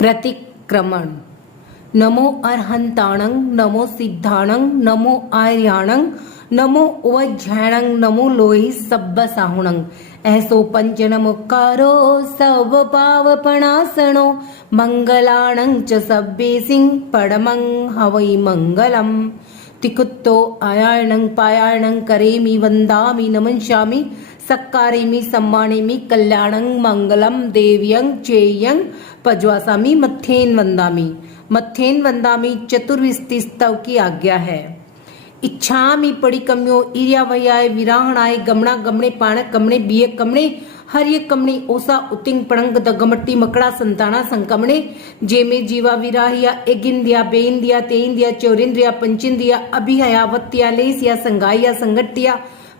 प्रतिक्रमण। नमो अरहंताणं नमो सिद्धाणं नमो आर्याणं नमो उवज्झाणं नमो लोहि सब्ब साहुणं। ऐसो पंच नमोकारो सब पावपणासनो मंगलाणं च सब्बे सिंह पडमं हवै मंगलम। तिकुत्तो आयाणं पायाणं करेमि वंदामि नमंशामि सक्कारेमि सम्मानेमि कल्याणं मंगलम देव्यं चेयं पज्वासामि मथेन वंदामि। मथेन वंदामि चतुर्विस्ति स्तव की आज्ञा है। इच्छामि पड़ी कम्यो इरिया वयाय विराहणाय गमणा गमणे पाण कमणे बिय कमणे हरिय कमणे ओसा उतिंग पणंग दगमट्टी मकड़ा संताना संकमणे जेमे जीवा विराहिया एगिंदिया बेइंदिया तेइंदिया चौरिंद्रिया पंचिंदिया अभिहया वत्तिया लेसिया संगाया संगट्टिया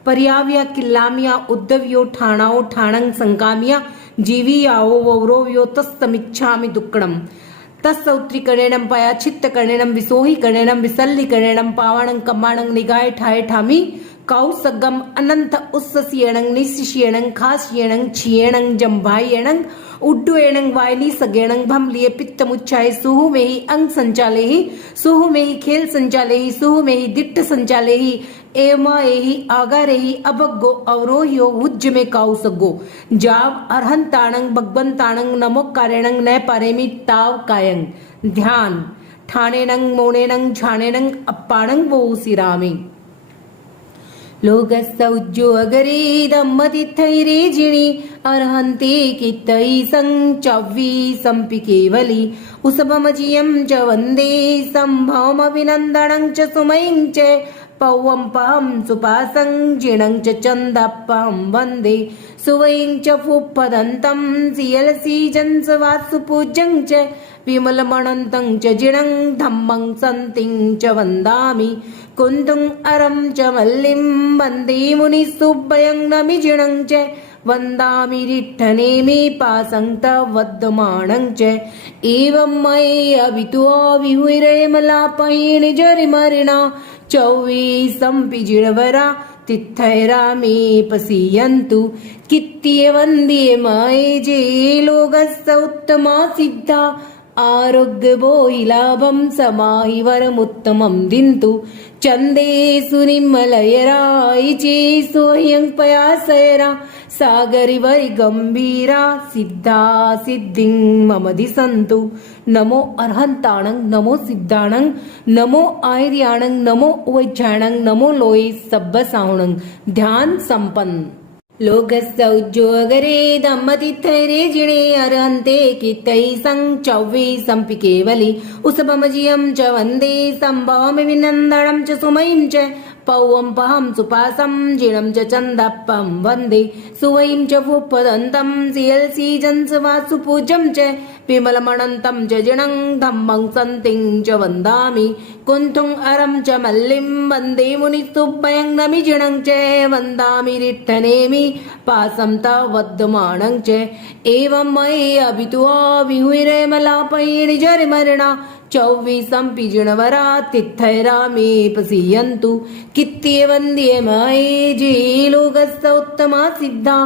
पर्याव्या किल्लामिया उद्धव्यो ठाणाओ ठाणंग संकामिया जीवियाओ वौरव्यो तस्तमिच्छामि दुक्कडम। तत्सौत्रीकरणं पया चित्तकरणं विसोहीकरणं विसल्लीकरणं पावणं कम्माणं निगाय ठाय ठामी कौसगम अनंत उस्ससियणं निशिशियणं खासियणं छियणं जंभायणं उड्डुयणं वायली सगेणं भमलिय पित्तमुच्चाय सुहु में ही अंग संचाले ही सुहु में ही खेल संचाले ही सुहु में ही दिट्ठ संचाले ही एमा एही आगारे ही अभग्गो अवरोह्यो हुज्ज में काउ सग्गो जाव अरहंताणं भगवंताणं नमो कारेणं न पारेमि ताव कायं। ध्यान ठाणेणं मोणेणं झाणेणं अप्पाणं वो सिरामे। लोकसौज्यो अगरे दम्मतिथैरे जिणी अर्हन्ते कित्तै संचव्वी संपि केवली उसभमजियं च वन्दे सम्भवमभिनन्दनं च सुमयं च पौवं पहं सुपासं जिणं च चन्दप्पं वन्दे सुवयं च फुप्पदन्तं सियलसीजं च वात्सुपूज्यं च विमलमणन्तं च जिणं धम्मं सन्तिं च वन्दामि कुन्तुं अरं च मल्लिं वन्दे मुनिसुभ्भयं नमि जिणं च वन्दामि रिट्ठनेमि पासं तवद्यमाणं च एवं मये अभितो विहुरमलापयेण जरिमरिणा चौवीसंपि जिणवरा तिथैरा मे पसीयन्तु कित्तिय वन्द्ये मये जे लोकस्य उत्तमा सिद्धा आरोग्य बोहि लाभं समाहि वरमुत्तमं दिन्तु चन्देषु निम्मलयरायिचे सोह्यं पयासयरा सागरि वै गंभीरा सिद्धा सिद्धिं मम दिसन्तु। नमो अरहंताणं नमो सिद्धाणं नमो आर्याणं नमो उवज्झाणं नमो लोये सब्ब साहुणं। ध्यान संपन्न। लोकसौज्यो अगरे दम्मतिथैरे जिणे अर्हन्ते कित्तै संचव्वी संपि केवली उसभमजियं च वन्दे सम्भवमभिनन्दनं च सुमयं च पौवं पहं सुपासं जिणं च चन्दप्पं वन्दे सुवयं च फुप्पदन्तं सियलसीजं च वात्सुपूज्यं च विमलमणन्तं च जिणं धम्मं सन्तिं च वन्दामि कुन्तुं अरं च मल्लिं वन्दे मुनिसुभ्भयं नमि जिणं च वन्दामि रिट्ठनेमि पासं तवद्यमाणं च एवं मये अभितो विहुरमलापयेण जरिमरिणा चौवीसंपि जिणवरा तिथैरा मे पसीयन्तु कित्तिय वन्द्ये मये जे लोकस्य उत्तमा सिद्धा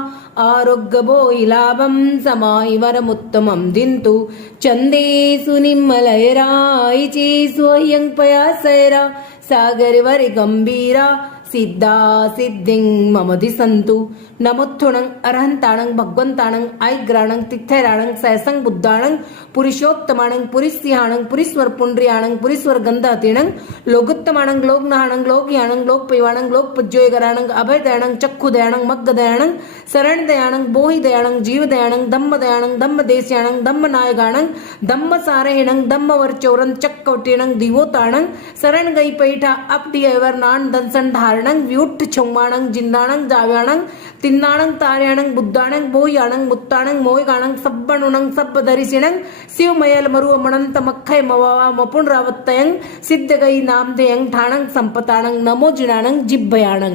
आरोग्य बोहि लाभं समाहि वरमुत्तमं दिन्तु चन्देषु निम्मलयरायिचे सोह्यं पयासयरा सागरवरि गंभीरा सिद्धा सिद्धिं मम दिसन्तु। नमोत्थुणं अरहंताणं भगवंताणं आयग्राणं तिथैराणं सैसं बुद्धाणं पुरुषोत्तमाणं पुरिसिंहाणं पुरीश्वर पुंड्रियाणं पुरीश्वर गंधातीणं लोकोत्तमाणं लोकनाहणं लोकयाणं लोकपैवाणं लोकपज्जोयगराणं अभयदयाणं चक्षुदयाणं मग्गदयाणं शरणदयाणं बोहिदयाणं जीवदयाणं धम्मदयाणं धम्मदेस्याणं धम्मनायगाणं धम्मसारहेणं धम्मवरचौरं चक्कवटीणं दिवोताणं शरण गई पैठा अपटी अवर्णान दंसन धारणं व्यूठ छौमाणं जिंदाणं जाव्याणं तिन्नाणं तार्याणं बुद्धाणं बोह्याणं मुत्ताणं मोयगाणं सब्बणुणं सब्बधरिसिणं शिवमयल मरुव मणंत मक्खय मवावा मपुनरावत्तयं सिद्धगई नामदेयं ठाणं संपताणं नमो जिणाणं जिब्भयाणं।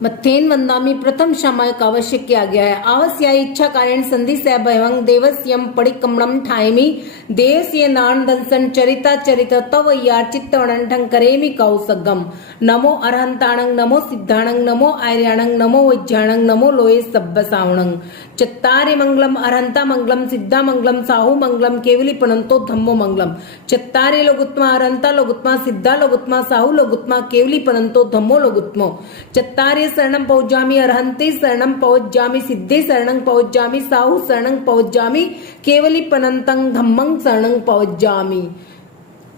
मत्थेन वंदामि प्रथम सामयिक अवश्य किया गया है। आवश्य इच्छा कारण संधि से भयवंग देवस्यम पड़िकमणम ठायमी देवस्य नान दंसन चरिता चरित तव यार चित्तवणंठं करेमि कौसगम। नमो अरहंताणं नमो सिद्धाणं नमो आर्याणं नमो वैज्ञाणं नमो लोये सब्बसावणं। चत्तारि मंगलम अरहंता मंगलम सिद्धा मंगलम साहु मंगलम केवली पनंतो धम्मो मंगलम। चत्तारि लोगुत्मा अरहंता लोगुत्मा सिद्धा लोगुत्मा साहु लोगुत्मा केवली पनंतो धम्मो लोगुत्मो। चत्तारि शरणं पौज्जामि अरहंते शरणं पौज्जामि सिद्धे शरणं पौज्जामि साहु शरणं पौज्जामि केवली पनंतं धम्मं शरणं पौज्जामि।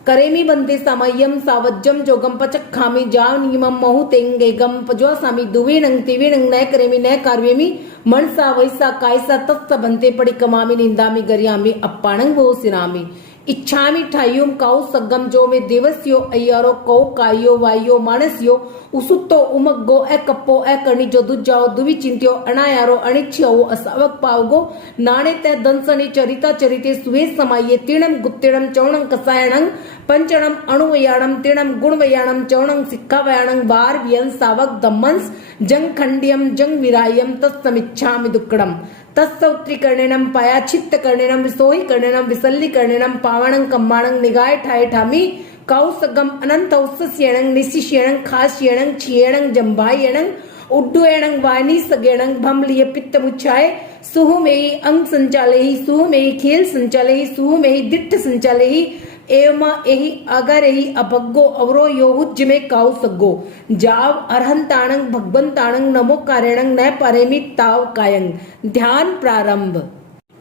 करेमि बंदे समयम सावज्जम जोगम पचखामि जानिमम महुतेंगेगम पज्वासामि दुवेणं तिवेणं न करेमि न कार्वेमि मनसा वैसा कायसा तत्स बंते पड़ी कमामि निंदामि गरियामि अप्पाणं भोसिरामि। इच्छामि ठायुम काउ सगम जो में देवस्यो अय्यारो कौ कायो वायो मानस्यो उसुत्तो उमग्गो ए कप्पो ए करणी जो दुजाओ दुवि चिंत्यो अनायारो अनिच्छयो असावक पावगो नाणे ते दंसणी चरिता चरिते सुवे समाये तीणम गुत्तिणम चौणं कसायणं पंचणम अणुवयाणम तीणम गुणवयाणम चौणं सिक्खावयाणं वार व्यन सावक दम्मंस जंग खंडियम जंग विरायम तत्समिच्छामि दुक्कडम। तत्सौत्रीकर्णेनम पायाचित्त कर्णेनम विसोहि कर्णेनम विसल्ली कर्णेनम पावणं कम्माणं निगाय ठाय ठामी कौसगम अनंत औसस्येणं निशिष्येणं खास्येणं छियेणं जंभायेणं उड्डुयेणं वाणी सगेणं भमलिय पित्त मुच्छाय सुहु में अंग संचाले ही सुहु में खेल संचाले ही सुहु में दिट्ठ संचाले ही एवं एहि अगर एहि अभग्गो अवरो योहुज में काउ सग्गो जाव अरहंताणं भगवंताणं नमो कारेणं न परेमि ताव कायं। ध्यान प्रारंभ।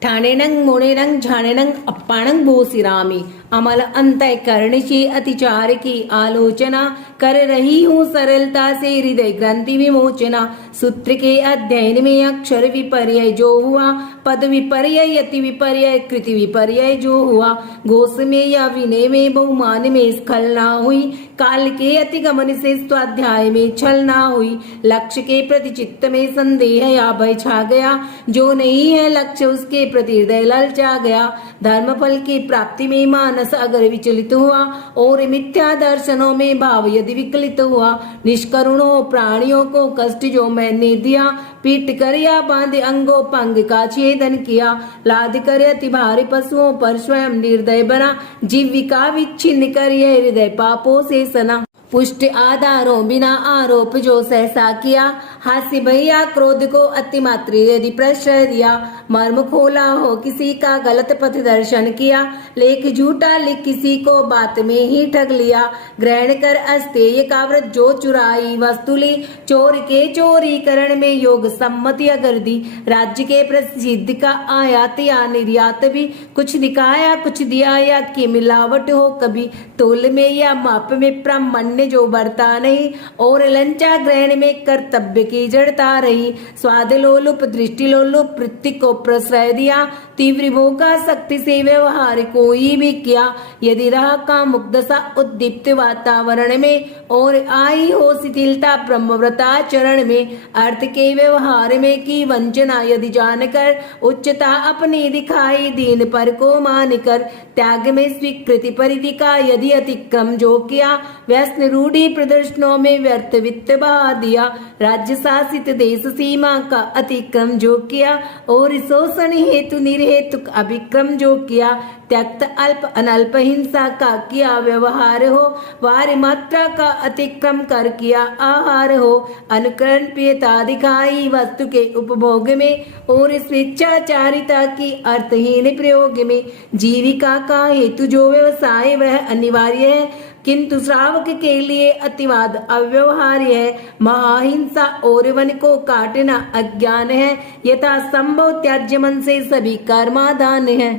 ठाणेनं मोणेनं झाणेनं अप्पाणं भोसिरामि। अमल अंतःकरणशी अतिचार की आलोचना कर रही हूँ सरलता से हृदय ग्रंथि विमोचना। सूत्र के अध्ययन में अक्षर विपर्य जो हुआ पद विपर्य यति विपर्य कृति विपर्य जो हुआ घोष में या विनय में बहुमान में स्खलना हुई काल के अतिगमन से स्वाध्याय में छलना हुई लक्ष्य के प्रति चित्त में संदेह या भय छा गया जो नहीं है लक्ष्य उसके प्रति हृदय ललचा गया धर्म फल की प्राप्ति में मानस अगर विचलित हुआ और मिथ्या दर्शनों में भाव यदि विकलित हुआ निष्करुणों प्राणियों को कष्ट जो मैंने दिया पीट कर या बांध अंगों पंग का छेदन किया लाद कर अति भारी पशुओं पर स्वयं निर्दय बना जीविका विच्छिन्न कर यह हृदय पापों से सना पुष्ट आधारों बिना आरोप जो सहसा किया हास्य भैया क्रोध को अतिमात्र यदि प्रश्रय दिया मर्म खोला हो किसी का गलत पथ दर्शन किया लेख झूठा लिख किसी को बात में ही ठग लिया ग्रहण कर अस्तेय का व्रत जो चुराई वस्तु ली चोर के चोरी करण में योग सम्मति अगर दी राज्य के प्रसिद्ध का आयात या निर्यात भी कुछ दिखाया कुछ दिया या की मिलावट हो कभी तोल में या माप में प्रामाण्य जो बरता नहीं और लंचा ग्रहण में कर्तव्य की जड़ता रही स्वाद लोलुप दृष्टि लोलुप वृत्ति को प्रश्रय दिया तीव्र भोगा शक्ति से व्यवहार कोई भी किया यदि रहा का मुग्धसा उद्दीप्त वातावरण में और आई हो शिथिलता ब्रह्मव्रताचरण में अर्थ के व्यवहार में की वंचना यदि जानकर उच्चता अपनी दिखाई दीन पर को मानकर त्याग में स्वीकृति परिधि का यदि अतिक्रम जो किया व्यसन रूढ़ी प्रदर्शनों में व्यर्थ वित्त बहा दिया राज्य शासित देश सीमा का अतिक्रम जो किया और शोषण हेतु निर्हेतुक अभिक्रम जो किया त्यक्त अल्प अनल्प हिंसा का किया व्यवहार हो वार मात्रा का अतिक्रम कर किया आहार हो अनुकरण प्रियता दिखाई वस्तु के उपभोग में और स्वेच्छाचारिता की अर्थहीन प्रयोग में जीविका का हेतु जो व्यवसाय वह अनिवार्य है किंतु श्रावक के लिए अतिवाद अव्यवहार्य है महाहिंसा और वन को काटना अज्ञान है यथा संभव त्याज्य मन से सभी कर्मादान है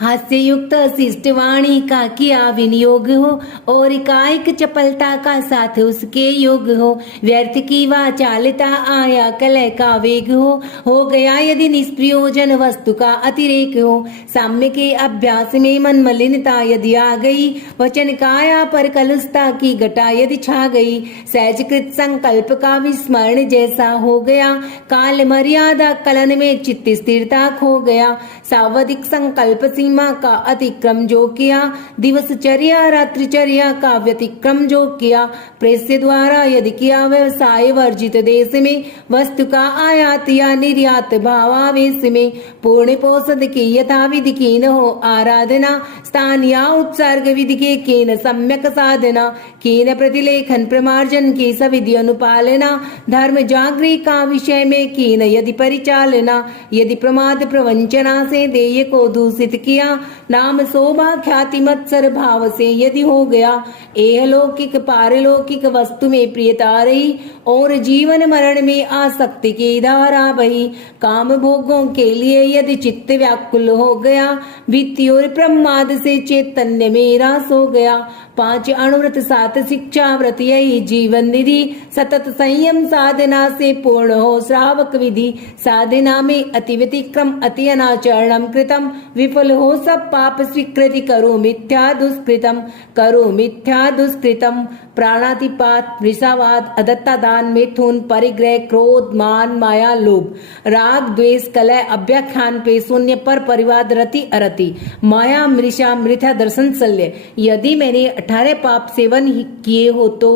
हास्य युक्त शिष्ट वाणी का किया विनियोग हो और कायिक चपलता का साथ उसके योग हो व्यर्थ की वाचालता आया कलह का वेग हो गया यदि निष्प्रयोजन वस्तु का अतिरेक हो साम्य के अभ्यास में मन मलिनता यदि आ गई वचन काया पर कलुषता की घटा यदि छा गई सहजकृत संकल्प का विस्मरण जैसा हो गया काल मर्यादा कलन में चित्त स्थिरता खो गया सावधिक संकल्प सीमा का अतिक्रम जो किया, दिवसचर्या रात्रिचर्या का व्यतिक्रम जो किया, प्रेस्य द्वारा यदि किया व्यवसाय वर्जित देश में, वस्तु का आयात या निर्यात भावावेश में, पूर्ण पोषद की यथा विधि की न हो आराधना, स्थान या उत्सर्ग विधि के केन सम्यक साधना, केन प्रतिलेखन प्रमार्जन की सविधि अनुपालना, धर्म जागृति का विषय में केन यदि परिचालना, यदि प्रमाद प्रवंचना से देय को दूषित किया, नाम शोभा ख्याति मत्सर भाव से यदि हो गया, एहलौकिक पारलौकिक वस्तु में प्रियता रही और जीवन मरण में आसक्ति की धारा बही, काम भोगों के लिए यदि चित्त व्याकुल हो गया, वित्तीय और प्रमाद से चैतन्य में रास हो गया, 5 अनुव्रत 7 शिक्षा व्रत यही जीवन निधि, सतत संयम साधना से पूर्ण हो श्रावक विधि, साधना में अति व्यतिक्रम अति अनाचरणम कृतम, विफल हो सब पाप स्वीकृति, करो मिथ्या दुष्कृतम, करो मिथ्या दुष्कृतम, प्राणातिपात वृषावाद अदत्ता दान मिथुन परिग्रह क्रोध मान माया लोभ राग द्वेष कलह अभ्याख्यान पे शून्य पर परिवाद रति अरति माया मृषा मृथा दर्शन शल्य, यदि मैंने 18 पाप सेवन किए हो तो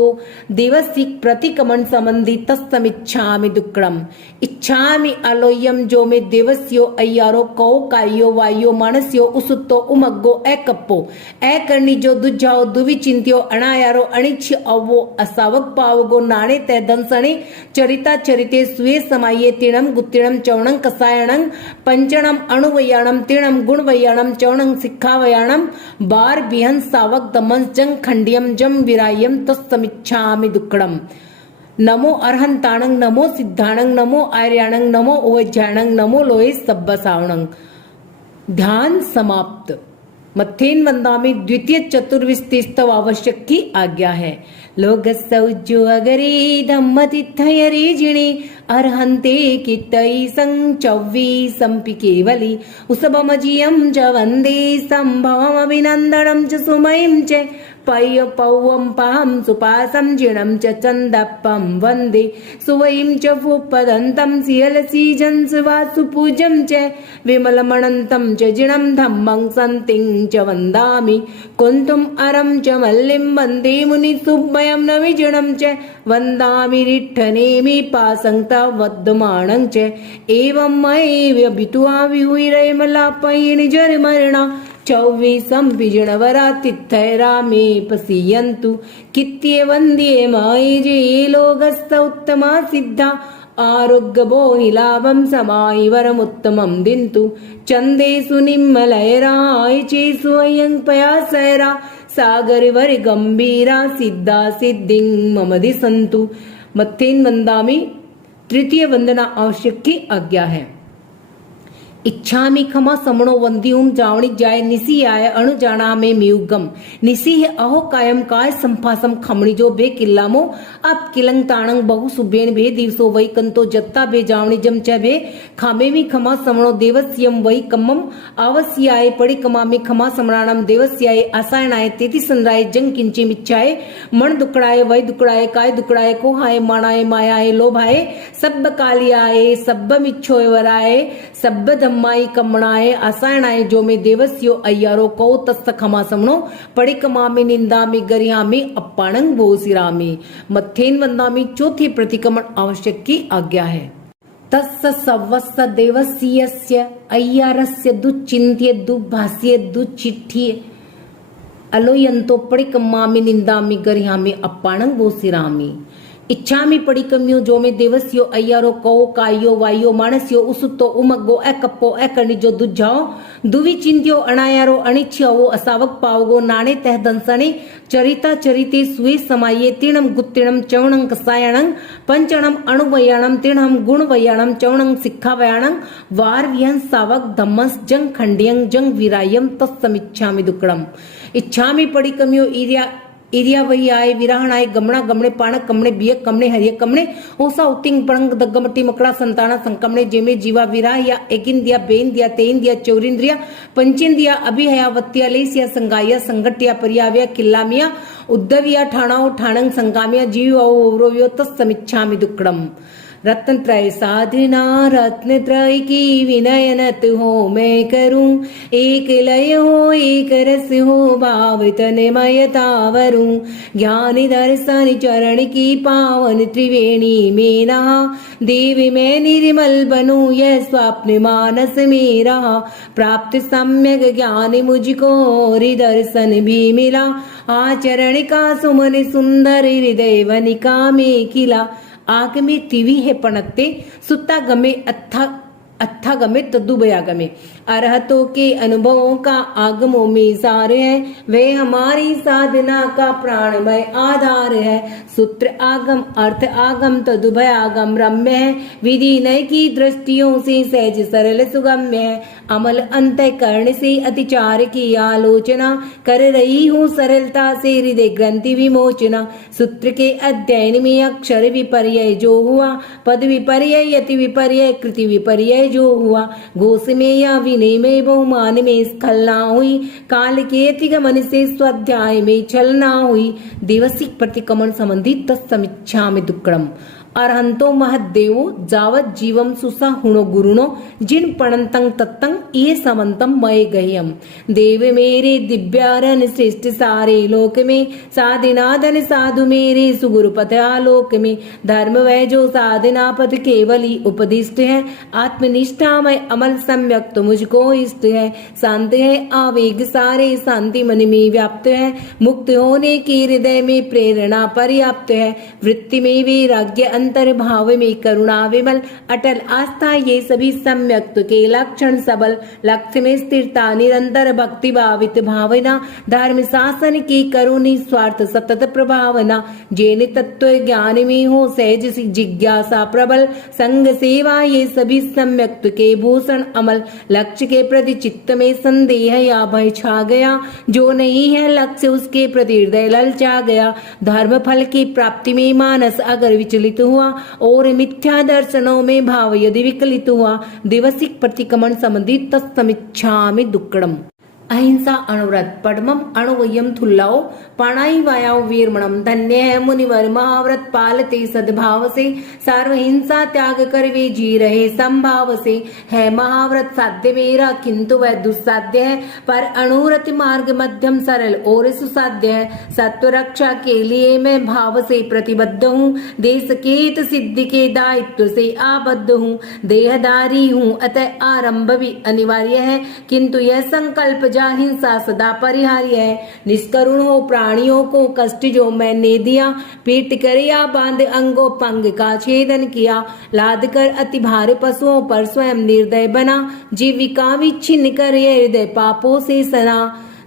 देवसिक प्रतिकमन संबंधी तत्समिच्छामि दुक्कड़म, इच्छामि अलोयम जो में देवस्यो अय्यारो कौ कायो वायो मानस्यो उसुत्तो उमग्गो ए कप्पो ए करनी जो दुजाओ दुविचिंत्यो अणायारो अणिच्छ अवो असावक पावगो नाणे ते दंसणे चरिता चरिते स्वे समाये तिणम गुत्तिणम चौणं कसायणं पंचणम अणुवयाणम तिणम गुणवयाणम चौणं सिक्खावयाणम बार बिहन सावक दमंस जंग खंडियम जम विरायम तत्समिच्छामि दुक्कड़म। नमो अरहंताणं नमो सिद्धाणं नमो आर्याणं नमो ओवज्याणं नमो लोहे सब्बसावणं। ध्यान समाप्त। मथेन वंदामी द्वितीय चतुर्विस्तिस्तव आवश्यक की आज्ञा है। लोग सौज्यो अगरे धम्मतिथयरे जिणे अर्हन्ते कित्तई संचव्वी संपि केवली उसबमजियं च वन्दे संभवमभिनन्दनं च सुमयं च पय्य पौवं पां सुपासं जिणं च चन्दप्पं वन्दे सुवयं च फुपदन्तं सियलसीजं वासुपूजं च विमलमणन्तं च जिणं धम्मं सन्तिं च वन्दामि कुन्तुम् अरं च मल्लिं वन्दे मुनिसुब्बयं न विजिणं च वन्दामि रिट्ठनेमि पासं तवद्यमानं च एवं मयि वितुआ विहुरैमलापयिनि जर्मरणा 24 विजणवरातिथैरा मे पसीयन्तु कित्ये वन्द्ये माये जे लोगस्थ उत्तमा सिद्धा आरोग्य बोहिलाभं समाहि वरमुत्तमं दिन्तु चन्देषु निम्मलैराय चेषु अयं पयासैरा सागर वर गंभीरा सिद्धा सिद्धिं मम दिसन्तु। मत्थेन वंदामि तृतीय वंदना आवश्यक की आज्ञा है। इच्छामि खमा समणो वंदियुम जावणी जाय निसी आय अणु जाना में म्युगम निसी है अहो कायम काय संफासम खमणी जो बे किल्लामो अब किलंग ताणंग बहु सुबेन बे दिवसो वही कंतो जत्ता बे जावणी जम च बे खामे मी खमा समणो देवस्यम वही कम्मम आवस्याय पड़ी कमामी खमा समणानम देवस्याय आसायनाय तेति संराय जंग किंची मिच्छाए मन दुकड़ाए वही दुकड़ाए काय दुकड़ाए को हाय माणाए मायाए लोभाए सब्ब कालियाए सब्ब मिच्छोय वराए सब्ब माई कमणाए आसायणाए जो में देवस्यो अय्यारो को तस्त खमा समणो पड़ी कमामी निंदामी गरियामी अप्पाणंग बोसिरामी। मत्थेन वंदामी चौथी प्रतिक्रमण आवश्यक की आज्ञा है। तस्य सवस्य देवस्यस्य अय्यारस्य दुचिंत्य दुभाष्ये दुचिठ्ठिये अलोयंतो पड़ी कमामी निंदामी गरियामी अप्पाणंग बोसिरामी। इच्छामि पड़ी कमियो जो में देवस्यो अय्यारो कौ कायो वायो मानस्यो उसुतो उमग्गो ए कप्पो ए करनी जो दुजाओ दुवि चिंत्यो अणायारो अनिच्छ्यो असावक पावगो नाणे तह दंसणे चरिता चरिते सुए समाये तिणम गुत्तिणम चौणं कसायणं पंचणम अणुवयाणम तिणम गुणवयाणम चौणं सिक्खावयाणं वार विहन सावक धम्मस जंग खंडियं जंग विरायम तत्समिच्छामि दुक्कड़म। इच्छामि पड़ी कमियो इरिया वही आए विराहण आए गमणा गमणे पाणक कमणे बियक कमणे हरिय कमणे ओसा उतिंग पणंग दग्गमटी मकड़ा संताना संकमणे जेमे जीवा विराह या एकिन दिया बेन दिया तेन दिया चौरिंद्रिया पंचिन दिया अभिहया वत्या लेसिया संगाया संगटिया परियाव्या किल्लामिया उद्धविया ठाणाओ ठाणंग संकामिया जीव ओवरोव्यो तत्समिच्छामि दुक्कड़म। रत्न त्रय साधना रत्न त्रय की विनयनत हो मैं करूं, एक लय हो एक रस हो भाव तन्मयता वरूं, ज्ञान दर्शन चरण की पावन त्रिवेणी में नहा, देवी मैं निर्मल बनूं यह स्वप्न मानस में रहा, प्राप्त सम्यक ज्ञान मुझको और दर्शन भी मिला, आचरण का सुमन सुंदर हृदय वनिका में खिला, आग में तिवी है पणते सुता गमे अत्था गमे तदुबया गमे, अरहतों के अनुभवों का आगमों में सार है, वे हमारी साधना का प्राणमय आधार है, सूत्र आगम अर्थ आगम तदुभयागम रम्य है, विधि नय की दृष्टियों से सहज सरल सुगम्य है, अमल अंतःकरण से अतिचार की आलोचना कर रही हूँ सरलता से हृदय ग्रंथि विमोचना, सूत्र के अध्ययन में अक्षर विपर्य जो हुआ, पद विपर्य यति विपर्य कृति विपर्य जो हुआ, घोष में या विनय में बहुमान में स्खलना हुई, काल के अतिगमन से स्वाध्याय में छलना हुई, दिवसिक प्रतिक्रमण संबंधी तत्समीक्षा में दुक्कड़म, अरहंतो महदेवो जावत जीवम सुसा हुणो गुरुनो, जिन पणंतं तत्तं ये समंतम मय गह्यम, देव मेरे दिव्यारन श्रेष्ठ सारे लोक में, साधनादन साधु मेरे सुगुरु पथ आलोक में, धर्म वह जो साधना पथ केवली उपदिष्ट है, आत्मनिष्ठा में अमल सम्यक तो मुझको इष्ट है, शांत है आवेग सारे शांति मन में व्याप्त है, मुक्त होने की हृदय में प्रेरणा पर्याप्त है, वृत्ति में वैराग्य अंतर भाव में करुणा विमल, अटल आस्था ये सभी सम्यक्त के लक्षण सबल, लक्ष्य में स्थिरता निरंतर भक्ति भावित भावना, धर्म शासन की करुणी स्वार्थ सतत प्रभावना, जैन तत्व ज्ञान में हो सहज जिज्ञासा प्रबल, संग सेवा ये सभी सम्यक्त के भूषण अमल, लक्ष्य के प्रति चित्त में संदेह या भय छा गया, जो नहीं है लक्ष्य उसके प्रति हृदय ललचा गया, धर्म फल की प्राप्ति में मानस अगर विचलित हुआ और मिथ्या दर्शनों में भाव यदि विकलित हुआ, दिवसिक प्रतिक्रमण संबंधी तत्समीक्षा में दुक्कड़म, अहिंसा अणुव्रत पद्मम अणुवयम थुल्लाओ पाणाई वायाओ वीरमणम, धन्य है मुनिवर महाव्रत पालते सद्भाव से, सर्वहिंसा त्याग कर वे जी रहे संभाव से, है महाव्रत साध्य मेरा किंतु वह दुस्साध्य है, पर अणुव्रत मार्ग मध्यम सरल और सुसाध्य है, सत्व रक्षा के लिए मैं भाव से प्रतिबद्ध हूँ, देश के हित सिद्धि के दायित्व से आबद्ध हूँ, देहधारी हूँ अतः आरंभ भी अनिवार्य है, किंतु यह संकल्प हिंसा सदा परिहार्य है, निष्करुण हो प्राणियों को कष्ट जो मैंने दिया, पीट कर या बांध अंगों पंग का छेदन किया, लाद कर अति भारी पशुओं पर स्वयं निर्दय बना, जीविका विच्छिन्न कर यह हृदय पापों से सना,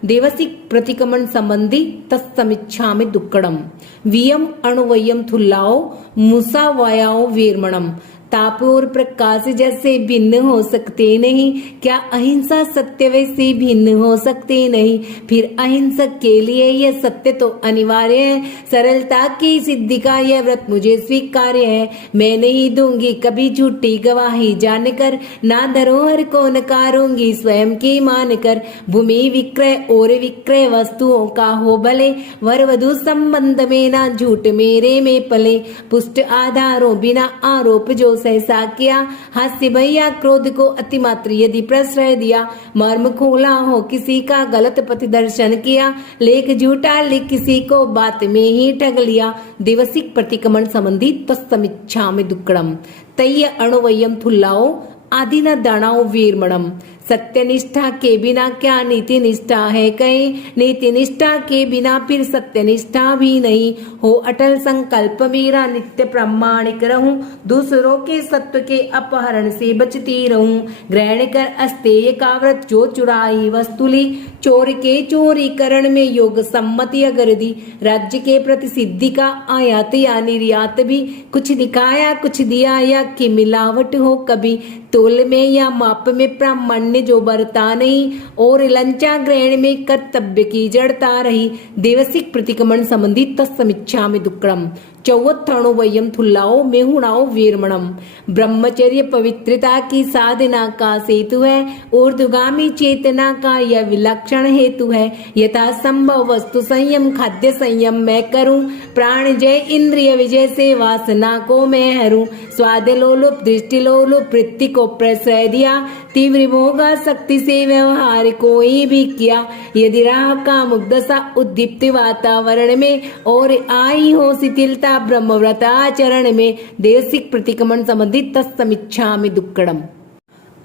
दिवसिक प्रतिक्रमण संबंधी तत्समीक्षा में दुक्कड़म, वियम अणुवयम थुल्लाओ मुसा वयाओ वीरमणम, ताप और प्रकाश जैसे भिन्न हो सकते नहीं, क्या अहिंसा सत्य वैसे भिन्न हो सकते नहीं, फिर अहिंसक के लिए यह सत्य तो अनिवार्य है, सरलता की सिद्धि का यह व्रत मुझे स्वीकार्य है, मैं नहीं दूंगी कभी झूठी गवाही जानकर, ना धरोहर को नकारूंगी स्वयं की मानकर, भूमि विक्रय और विक्रय वस्तुओं का हो भले, वर वधु संबंध में ना झूठ मेरे में पले, पुष्ट आधारों बिना आरोप जो सहसा किया, हास्य भैया क्रोध को अतिमात्र यदि प्रश्रय दिया, मर्म खोला हो किसी का गलत पथ दर्शन किया, लेख झूठा लिख किसी को बात में ही ठग लिया, दिवसिक प्रतिक्रमण संबंधी तत्समीक्षा में दुक्कड़म, तय्य अणुवयम थुल्लाओ आदि न दानाओ वीरमणम, सत्यनिष्ठा के बिना क्या नीति निष्ठा है कहीं, नीति निष्ठा के बिना फिर सत्यनिष्ठा भी नहीं, हो अटल संकल्प मेरा नित्य प्रामाणिक रहूं, दूसरों के सत्व के अपहरण से बचती रहूं, ग्रहण कर अस्तेय का व्रत जो चुराई वस्तु ली, चोर के चोरी करण में योग सम्मति अगर दी, राज्य के प्रति सिद्धि का आयात या निर्यात भी, कुछ दिखाया कुछ दिया या कि मिलावट हो कभी, तोल में या माप में प्रामाण्य अन्य जो बरता नहीं, और लंचा ग्रहण में कर्तव्य की जड़ता रही। देवसिक प्रतिक्रमण संबंधी तत्समीक्षामि दुक्कडम। चौवत्थाणु वयम थुल्लाओ मेहुणाओ वीरमणम। ब्रह्मचर्य पवित्रता की साधना का सेतु है, ऊर्ध्वगामी चेतना का यह विलक्षण हेतु है। यथा संभव वस्तु संयम, खाद्य संयम मैं करूं, प्राण जय इंद्रिय विजय से वासना को मैं हरूं। स्वाद लोलुप दृष्टि लोलुप वृत्ति को प्रश्रय दिया, तीव्र भोगासक्ति से व्यवहार कोई भी किया। यदि राह का मुग्धसा उद्दीप्त वातावरण में और आई हो शिथिलता ब्रह्मव्रत आचरण में, देवसिक प्रतिक्रमण संबंधित तत्समीक्षामि दुक्कडम।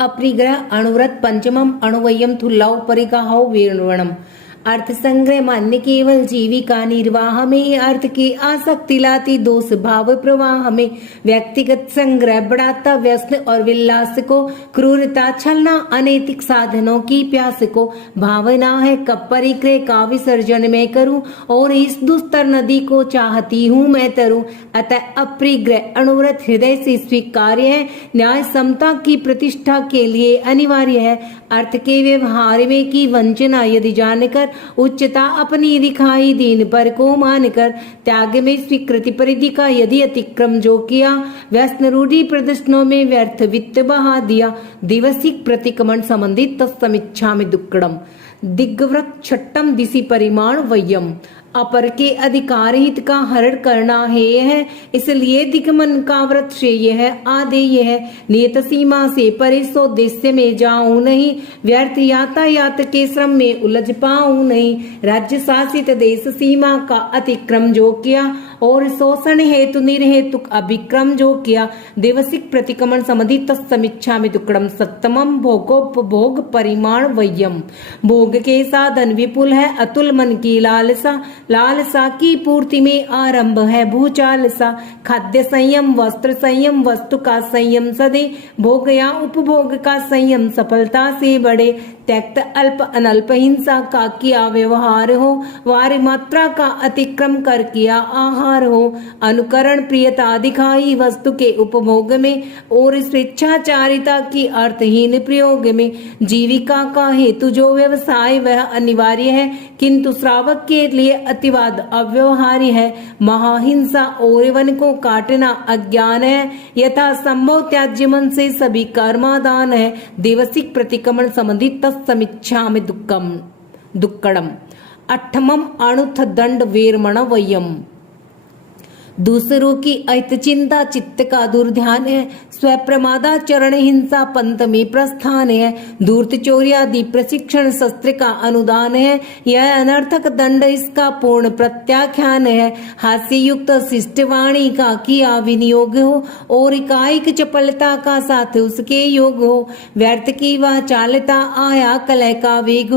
अपरिग्रह अणुव्रत पंचमम अणुवयम थुल्लाओ परिगाहो वीरवणम। अर्थ संग्रह मान्य केवल जीविका निर्वाह में, अर्थ की आसक्ति लाती दोष भाव प्रवाह में। व्यक्तिगत संग्रह बढ़ाता व्यसन और विलास को, क्रूरता छलना अनैतिक साधनों की प्यास को। भावना है कब परिग्रह का विसर्जन मैं करूं, और इस दुस्तर नदी को चाहती हूं मैं तरूं। अतः अपरिग्रह अणुव्रत हृदय से स्वीकार्य है, न्याय समता की प्रतिष्ठा के लिए अनिवार्य है। अर्थ के व्यवहार में की वंचना यदि जानकर, उच्चता अपनी दिखाई दीन पर को मानकर, त्याग में स्वीकृति परिधि का यदि अतिक्रम जो किया, व्यसन रूढ़ी प्रदर्शनों में व्यर्थ वित्त बहा दिया। दिवसिक प्रतिक्रमण संबंधित तत्समीक्षामि दुक्कडम। दिग्व्रत छठम दिशि परिमाण वयम। अपर के अधिकार हित का हरण करना हेय है, इसलिए दिगमन का व्रत श्रेय है, आदेय है। नियत सीमा से परे स्वोद्देश्य में जाऊं नहीं, व्यर्थ यातायात के श्रम में उलझ पाऊं नहीं। राज्य शासित देश सीमा का अतिक्रम जो किया, और शोषण हेतु निर्हेतुक अभिक्रम जो किया। देवसिक प्रतिक्रमण संबंधी तत्समीक्षामि दुक्कडम। सप्तमम भोगोपभोग परिमाण वयम। भोग के साधन विपुल है, अतुल मन की लालसा, लालसा की पूर्ति में आरंभ है भूचालसा। खाद्य संयम, वस्त्र संयम, वस्तु का संयम सदे, भोग या उपभोग का संयम सफलता से बढ़े। त्यक्त अल्प अनल्प हिंसा का किया व्यवहार हो, वार मात्रा का अतिक्रम कर किया आहार हो। अनुकरण प्रियता दिखाई वस्तु के उपभोग में, और स्वेच्छाचारिता की अर्थहीन प्रयोग में। जीविका का हेतु जो व्यवसाय वह अनिवार्य है, किंतु श्रावक के लिए अतिवाद अव्यवहार्य है। महाहिंसा और वन को काटना अज्ञान है, यथा संभव त्याज्य मन से सभी कर्मादान है। देवसिक प्रतिक्रमण संबंधित तत्समीक्षामि दुक्कडम। अठमम अणुथ दंड वीरमण वयम। दूसरों की अहित चिंता चित्त का दुर्ध्यान है, स्वप्रमादाचरण हिंसा पंथ में प्रस्थान है। धूर्त चोरी आदि प्रशिक्षण शस्त्र का अनुदान है, यह अनर्थक दंड इसका पूर्ण प्रत्याख्यान है। हास्य युक्त शिष्ट वाणी का किया विनियोग हो, और कायिक चपलता का साथ उसके योग हो। व्यर्थ की वह चालता आया कलह का वेग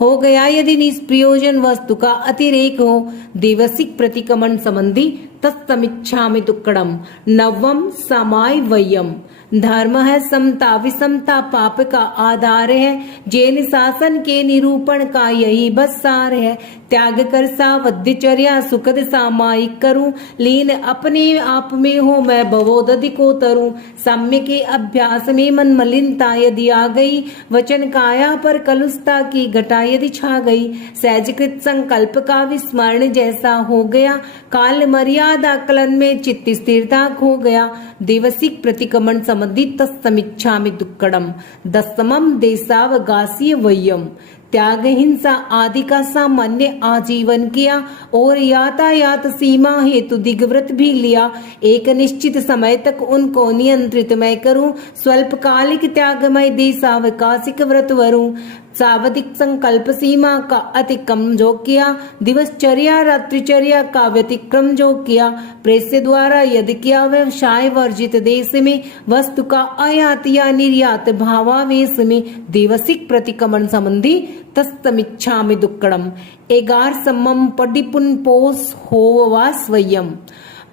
हो गया यदि निष्प्रयोजन वस्तु का अतिरेक हो। देवसिक प्रतिक्रमण संबंधी तत्समीक्षामि दुक्कडम। नवम समाय वयम। धर्म है समता, विषमता पाप का आधार है। जैन शासन के निरूपण का यही बस सार है। त्याग कर सावध्यचर्या सुखद सामायिक करूं, लीन अपने आप में हो मैं भवोदधि को तरूं। साम्य के अभ्यास में मन मलिनता यदि आ गई, वचन काया पर कलुषता की घटा यदि छा गई। सहजकृत संकल्प का विस्मरण जैसा हो गया, काल मर्यादा कलन में चित्त स्थिरता खो गया। देवसिक प्रतिक्रमण संबंधित तत्समीक्षामि दुक्कडम। दसमम देशावगासी वयम। त्याग हिंसा आदि का सामान्य आजीवन किया, और यातायात सीमा हेतु दिग्व्रत भी लिया। एक निश्चित समय तक उनको नियंत्रित मैं करूं, स्वल्पकालिक त्यागमय देशावकाशिक व्रत वरूं। सावधिक संकल्प सीमा का अतिक्रम जो किया, दिवसचर्या रात्रिचर्या का व्यतिक्रम जो किया। प्रेस्य द्वारा यदि किया व्यवसाय वर्जित देश में, वस्तु का आयात या निर्यात भावावेश में। देवसिक प्रतिक्रमण संबंधी तत्समीक्षामि दुक्कडम। 11 पडिपुन पोष होवा स्वयं।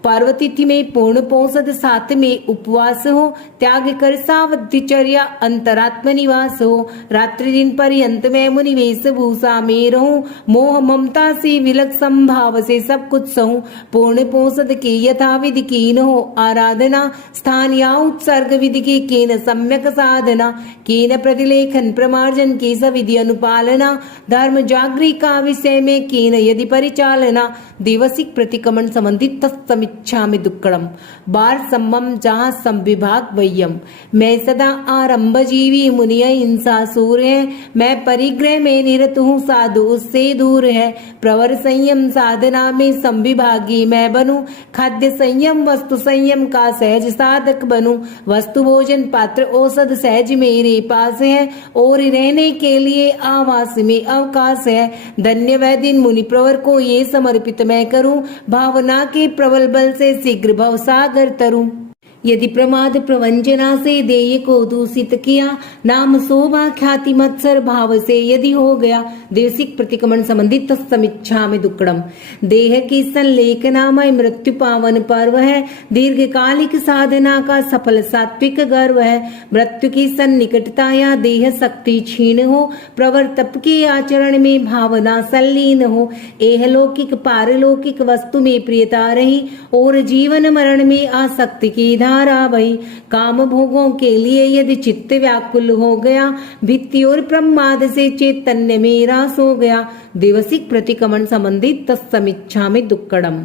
पार्वतिथि में पूर्ण पोषद, साथ में उपवास हो, त्याग कर सावधिचर्या अंतरात्म निवास हो, रात्रि दिन पर्यंत मैं मुनि वेशभूषा में रहूं, मोह ममता से विलक्षण भाव से सब कुछ सहूं, पूर्ण पोषद के यथा विधि कीन हो आराधना, स्थान या उत्सर्ग विधि के कीन सम्यक साधना, कीन प्रतिलेखन प्रमार्जन की सविधि अनुपालना, धर्म जागृति का विषय में कीन यदि परिचालना, देवसिक प्रतिक्रमण संबंधित तत्समीक्षा में दुक्कड़म, बार सम्मम जहाँ संविभाग वयम, मैं सदा आरंभ जीवी मुनिय हिंसा सूर है, मैं परिग्रह में निरत हूँ साधु उससे दूर है, प्रवर संयम साधना में संविभागी मैं बनूं, खाद्य संयम वस्तु संयम का सहज साधक बनूं, वस्तु भोजन पात्र औषध सहज मेरे पास है, और रहने के लिए आवास में अवकाश है, धन्य वह दिन मुनि प्रवर को ये समर्पित मैं करूं, भावना के प्रबल बल से शीघ्र भव सागर तरूं। यदि प्रमाद प्रवंचना से देय को दूषित किया, नाम शोभा ख्याति मत्सर भाव से यदि हो गया, देवसिक प्रतिक्रमण संबंधित समीक्षा में दुक्कड़म, देह की संलेखनामय मृत्यु पावन पर्व है, दीर्घकालिक साधना का सफल सात्विक गर्व है, मृत्यु की सन्निकटता या देह शक्ति क्षीण हो, प्रवर तप के आचरण में भावना संलीन हो, एहलौकिक पारलौकिक वस्तु में प्रियता रही, और जीवन मरण में आसक्ति की धारा बही, काम भोगों के लिए यदि चित्त व्याकुल हो गया, भित्ति और प्रमाद से चैतन्य में रास हो गया, देवसिक प्रतिक्रमण संबंधित तत्समीक्षा में दुक्कड़म,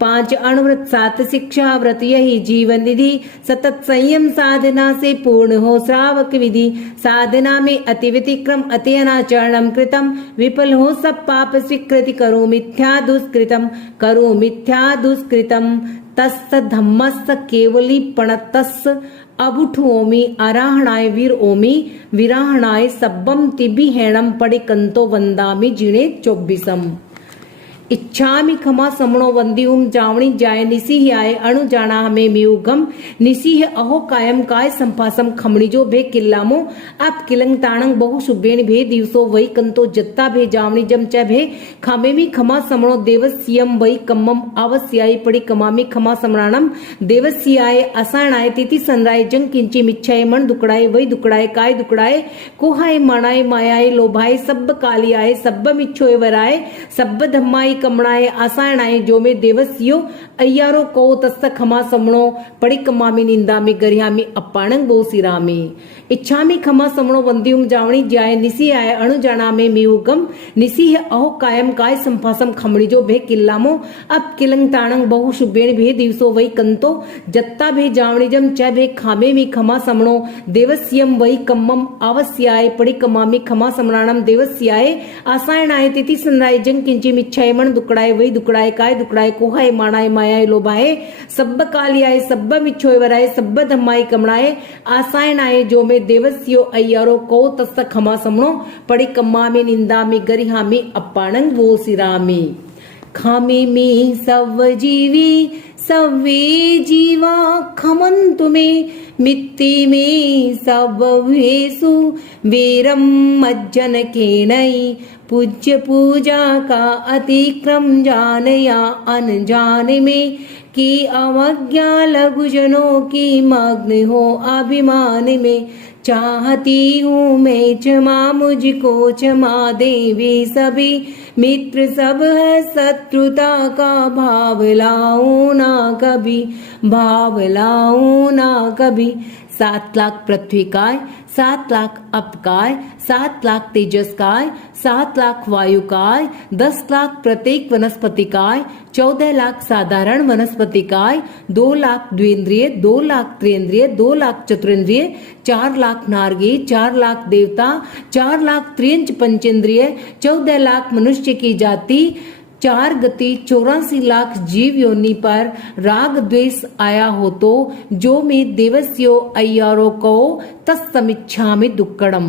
5 अणुव्रत 7 शिक्षा व्रत यही जीवन निधि, सतत संयम साधना से पूर्ण हो श्रावक विधि, साधना में अति व्यतिक्रम अति अनाचरणम कृतम, विफल हो सब पाप स्वीकृति, करो मिथ्या दुष्कृतम, करो मिथ्या दुष्कृतम, तस् धम्मस् केवली पणतस्, अबुठ ओमी आराहणाय वीर ओमी, विराहणाय सब्बम तिबिहेणम पड़िकंतो वंदामि जिणे 24। इच्छामि खमा समणो वंदियुम जावणी जाय निसिह आय अणु जाना हमें मियुगम, निसिह अहो कायम काय संपासम खमणी जो भे किल्लामो, आप किलंग ताणंग बहु शुभेण भे दिवसो वही कंतो जत्ता भे जावणी जम च भे, खामे मी खमा समणो देवस्यम वही कम्मम आवस्याय पड़ी कमामी खमा समराणम, देवस्याय असाणाय तिथि सनराय जंग किंची मिच्छाय मन दुकड़ाए वही दुकड़ाए काय दुकड़ाए, कोहाय माणाय मायाय लोभाय सब्ब कालियाय सब्ब मिच्छोय वराय, सब्ब धम्माय कमणाए आसायणाए जो में देवस्यो अय्यारो को तस्त खमा समणो पड़ी कमामी निंदा में गरियामी अपाणंग बोसिरामी, इच्छामी खमा समणो वंदियुम जावणी जाय निसी आय अणु जाना में मियुगम, निसी है अहो कायम काय संपासम खमणी जो भे किल्लामो, अब किलंग ताणंग बहु शुभेण भे दिवसो वही कंतो जत्ता भे जावणी जम च भे खामे मी खमा समणो, देवस्यम वही कम्मम आवस्याय पड़ी कमामी खमा समराणम, देवस्याय आसायणाय तिथि सनराय जंग किंची मिच्छाय मन दुकड़ाए वही दुकड़ाए काय दुकड़ाए कोहाय माणाय मायाय लोभाए, सब्ब कालियाय सब्ब मिच्छोय वराय सब्ब धम्माय कमणाए, आसायणाय जो में देवस्यो अय्यारो को तस्त खमा समणो पड़ी कम्मामी निंदामी गरिहामी अप्पाणंग वो सिरामी, खामी मी सव जीवी सवे जीवा खमंतु में, मित्ति में सब वेसु वीरम मज्जन के नई, पूज्य पूजा का अतिक्रम जान या अनजान में, कि अवज्ञा लघुजनों की मग्न हो अभिमान में, चाहती हूँ मैं क्षमा मुझको क्षमा देवी सभी, मित्र सब है शत्रुता का भाव लाऊं ना कभी, भाव लाऊं ना कभी, 7 लाख पृथ्वी काय, 7 लाख अपकाय, 7 लाख तेजस काय, 7 लाख वायु काय, 10 लाख प्रत्येक वनस्पति काय, 14 लाख साधारण वनस्पति काय, 2 लाख द्विंद्रिय, 2 लाख त्रिंद्रिय, 2 लाख चतुरेंद्रिय, 4 लाख नारगी, 4 लाख देवता, 4 लाख त्रियंच पंचेंद्रिय, 14 लाख मनुष्य की जाति, 4 गति 84 लाख जीव योनि पर राग द्वेष आया हो तो, जो में देवस्यो अय्यारो को तत्समीक्षा में दुक्कड़म,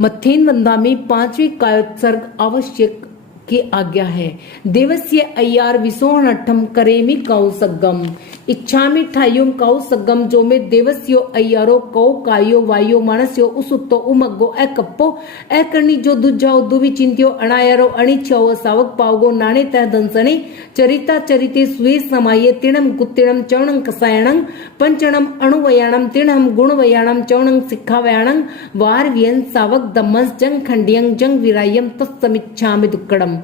मथेन वंदा में 5वीं कायोत्सर्ग आवश्यक की आज्ञा है, देवस्य अय्यार विसोहनठम करेमि कौसगम, इच्छामि ठायुम कौ सगम जो में देवस्यो अय्यारो कौ कायो वायो मानस्यो उसुत्तो उमग्गो ए कप्पो ए करनी जो दुजाओ दुवि चिंत्यो अनायरो अणिच्छो सावक पावगो नाणे तह दंसणे चरिता चरिते स्वे समाये तिणम कुत्तिणम चौणं कसायणं पंचणम अणुवयाणं तिणम गुणवयाणं चौणं सिक्खावयाणं वारव्यन सावक दम्मस जंग खंडियं जंग विरायम तत्समिच्छामि दुक्कडम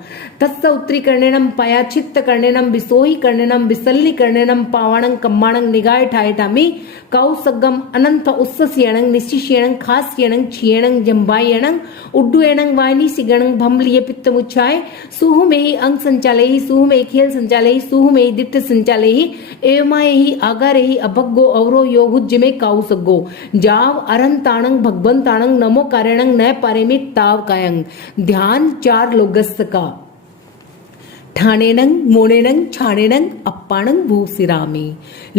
तत्स उत्तरी कर्णेणम पायाचित्त कर्णेणम बिसोही कर्णेणम बिसल्ली कर्णेणम पावाणं कम्माणं निगाय ठाय ठामी कौ सगम अनंत उस्सस्यणं निशिष्यणं खास्यणं छियणं जंबायणं उड्डुयणं वायनी सिगणं भमलिय पित्तमुच्छाय सुहुमेहि अंग संचालयि सुहुमेहि खेल संचालयि सुहुमेहि दिट्ठ संचालयि एवमायहि आगारेहि अभग्गो अवरो योगुज्जिमे काउ सग्गो जाव अरंताणं भगवंताणं नमो कारणं नय पारेमि ताव कायं ध्यान 4 लोगस्त का ठाणेनं मोणेनं छाणेनं अप्पाणं भूसिरामे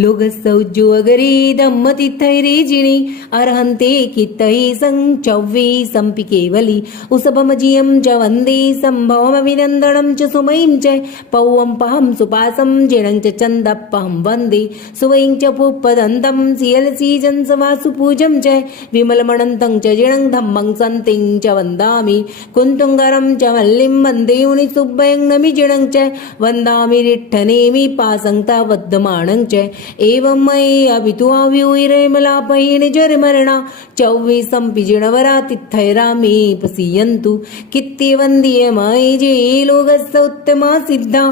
लोगसौज्जो अगरे दम्मति थैरे जिणे अर्हन्ते कित्तहि संचव्वे संपि केवली उसपमजियं च वन्दे सम्भवमभिनन्दनं च सुमयीं च पौवं पहं सुपासं जिणं च चन्दप्पहं वन्दे सुवयं च पुप्पदन्तं सियलसीजं समासुपूजं च विमलमणन्तं च जिणं धम्मं सन्तिं च वन्दामि कुन्तुङ्गरं च मल्लिं वन्दे मुनिसुब्बयं नमि जिणं वंदामि रिट्ठनेमि पासंता वद्दमाणं च एवं मयि अभितुआव्यूहिरेमलापयि निजर्मरणा चौवीसं पिजिणवरा तिथैरामे पसीयन्तु कित्ते वन्द्यमयि जे लोकस्य उत्तमा सिद्धा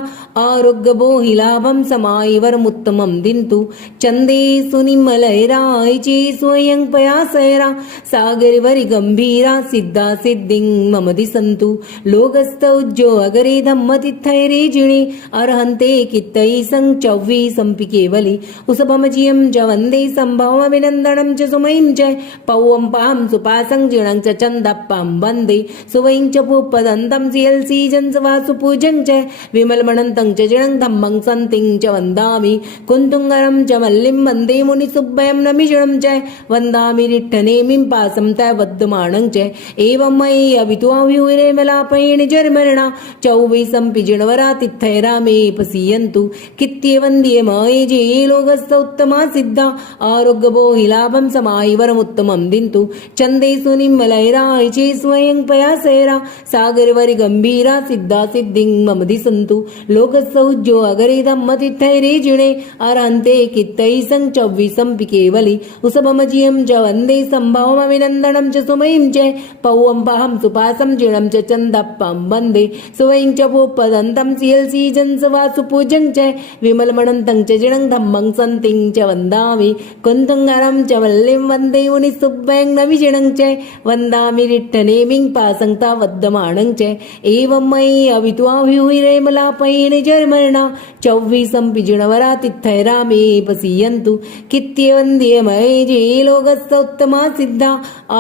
आरोग्यबोहिलाभं समायिवरमुत्तमं दिन्तु चन्दे सुनिमलैराय चे स्वयं पयासैरा सागरवरि गम्भीरा सिद्धा सिद्धिं मम दिसन्तु लोकस्थौज्जो अगरे धम्मतिथै रे जिणे अर्हन्ते कित्तै संचव्वी संपि केवली उसपमजियं च वन्दे सम्भवमभिनन्दनं च सुमयीं च पौवं पां सुपासं जिणं च चन्दप्पं वन्दे सुवयं च पुप्पदन्तं सियल्सीजं च वासुपूजं च विमलमणन्तं च जिणं धम्मं सन्तिं च वन्दामि कुन्तुङ्गरं च मल्लिं वन्दे मुनिसुब्बयं नमिजिणं च वन्दामि रिट्ठनेमिं पासं त वद्यमाणं च एवं मयि अभितुआव्यूहिरेमलापयि निजर्मरणा चौवीसं पिजिणवरा तिथैरामे पसीयन्तु कित्ते वन्द्यमये जे लोकस्थौत्तमा सिद्धा आरोग्यबोहिलाभं समायिवरमुत्तमं दिन्तु चन्दे सुनिमलैराय चे स्वयं पयासैरा सागरवरि गम्भीरा सिद्धा सिद्धिं मम दिसन्तु लोकस्थौज्जो अगरे धम्मतिथैरे जिणे अर्हन्ते कित्तै संचव्वीसं पि केवली उसपमजियं च वन्दे सम्भवमभिनन्दनं च सुमयीं च पौवं पहं सुपासं जिणं च चन्दप्पं वन्दे सुवयं च पुप्पदन्तं सियल्सीजं च वासुपूजं च विमलमणन्तं च जिणं धम्मं सन्तिं च वन्दामि कुन्तुङ्गरं च वल्लिं वन्दे मुनिसुब्बयं नमिजिणं च वन्दामि रिट्ठनेमिं पासंता वद्यमाणं च एवं मयि अभितुआव्यूहिरेमलापयि निजर्मरणा चौवीसं पिजिणवरा तिथैरामे पसीयन्तु कित्ते वन्द्यमये जे लोकस्थौत्तमा सिद्धा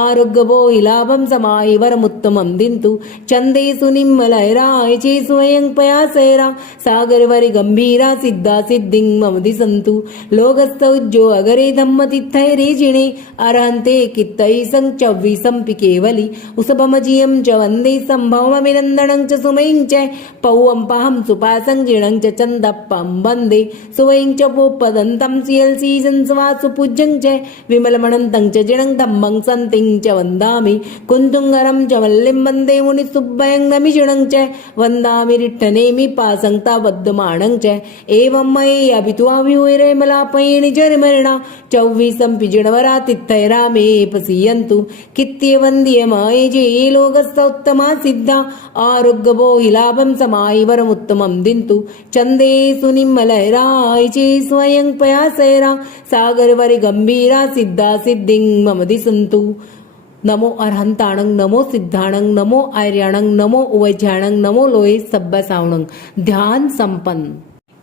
आरोग्यबोहिलाभं समायिवरमुत्तमं दिन्तु चन्दे सुनिमलैराय चे स्वयं पयासैरा सागरवरि गम्भीरा सिद्धा सिद्धिं मम दिसन्तु लोकस्थौज्जो अगरे धम्मतिथैरे जिणे अर्हन्ते कित्तै संचव्वीसं पि केवली उसपमजियं च वन्दे सम्भवमभिनन्दनं च सुमयीं च पौवं पहं सुपासं जिणं च चन्दप्पं वन्दे सुवयं च पुप्पदन्तं सियल्सीजं च वासुपूज्यं च विमलमणन्तं च जिणं धम्मं सन्तिं च वन्दामि कुन्तुङ्गरं च मल्लिं वन्दे मुनिसुब्बयं नमिजिणं च वन्दामि रिट्ठनेमि पासंता वद्यमाणं च एवं मयि अभितुआव्यूहिरेमलापयि निजर्मरणा चौवीसं पिजिणवरा तिथैरामे पसीयन्तु कित्ते वन्द्यमये जे लोकस्थौत्तमा सिद्धा आरोग्यबोहिलाभं समायिवरमुत्तमं दिन्तु चन्दे सुनिमलैराय चे स्वयं पयासैरा सागरवरि गम्भीरा सिद्धा सिद्धिं मम दिसन्तु नमो अर्हंताणं नमो सिद्धाणं नमो आर्याणं नमो उवैज्याणं नमो लोये सब्बसावणं ध्यान संपन्न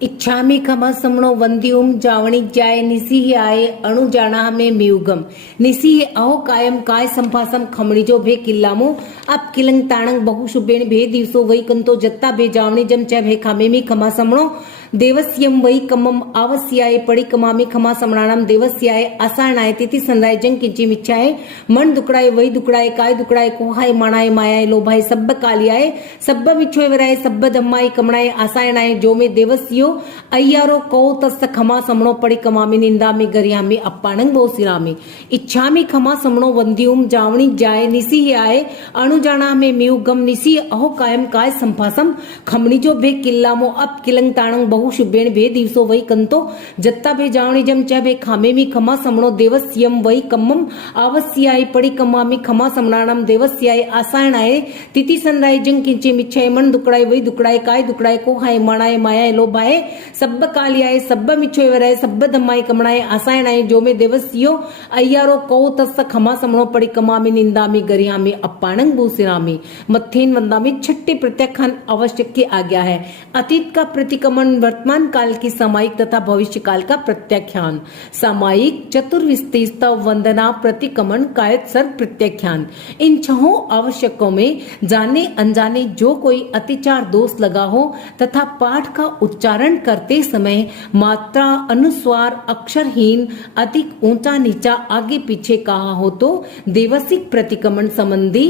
इच्छामि खम समणो वंद्युम जावणी जाय निसिहि आये अणु जाना में म्युगम निसिहि अहो कायम काय संभासम खमणी जो भे किल्लामो अब किलंग ताणंग बहु शुभेण भे दिवसो वही कंतो जत्ता भे जावणी जम च भे खामे मी खमा समणो देवस्यम वै कमम आवस्याय परिकमामि खमा समणानाम देवस्याय आसानाय तिथि सनराय जंग किंची मिच्छाय मन दुकड़ाय वै दुकड़ाय काय दुकड़ाय कोहाय माणाय मायाय लोभाय सब्ब कालियाय सब्ब मिच्छोय वराय सब्ब धम्माय कमणाय आसायनाय जो में देवस्यो अय्यारो कौ तस्त खमा समणो परिकमामि निंदामि गरियामि अप्पाणंग बोसिरामि इच्छामि खमा समणो वंद्यूम जावणी जाय निसी आय अणुजाना में म्युगम निसी अहो कायम काय संभासम खमणी जो भे किल्लामो अप किलंग ताणंग बहु शुभेण भे दिवसो वै कंतो जत्ता भे जावणी जम च भे खामे मी खमा समणो देवस्यम वै कम्मम आवस्याय परिकमामि खमा समणानाम देवस्याय आसायनाय तिथि सनराय जंग किंचे मिच्छाय मन दुकड़ाय वै दुकड़ाय काय दुकड़ाय को हाय माणाय मायाय लोभाय सब्ब कालियाय सब्ब मिच्छोय वराय सब्ब धम्माय कमणाय आसायनाय जो में देवस्यो अय्यारो कौ तस्स खमा समणो परिकमामि निंदामि गरियामि अप्पाणंग भूसिरामि मत्थेन वंदामि छठी प्रत्याख्यान आवश्यक की आज्ञा है। अतीत का प्रतिक्रमण, वर्तमान काल की सामायिक तथा भविष्य काल का प्रत्याख्यान। सामायिक चतुर्विस्तीस्त वंदना प्रतिक्रमण कायत सर्ग प्रत्याख्यान। इन छहों आवश्यकों में जाने अनजाने जो कोई अतिचार दोष लगा हो तथा पाठ का उच्चारण करते समय मात्रा अनुस्वार अक्षरहीन अधिक ऊंचा नीचा आगे पीछे कहा हो तो देवसिक प्रतिक्रमण संबंधी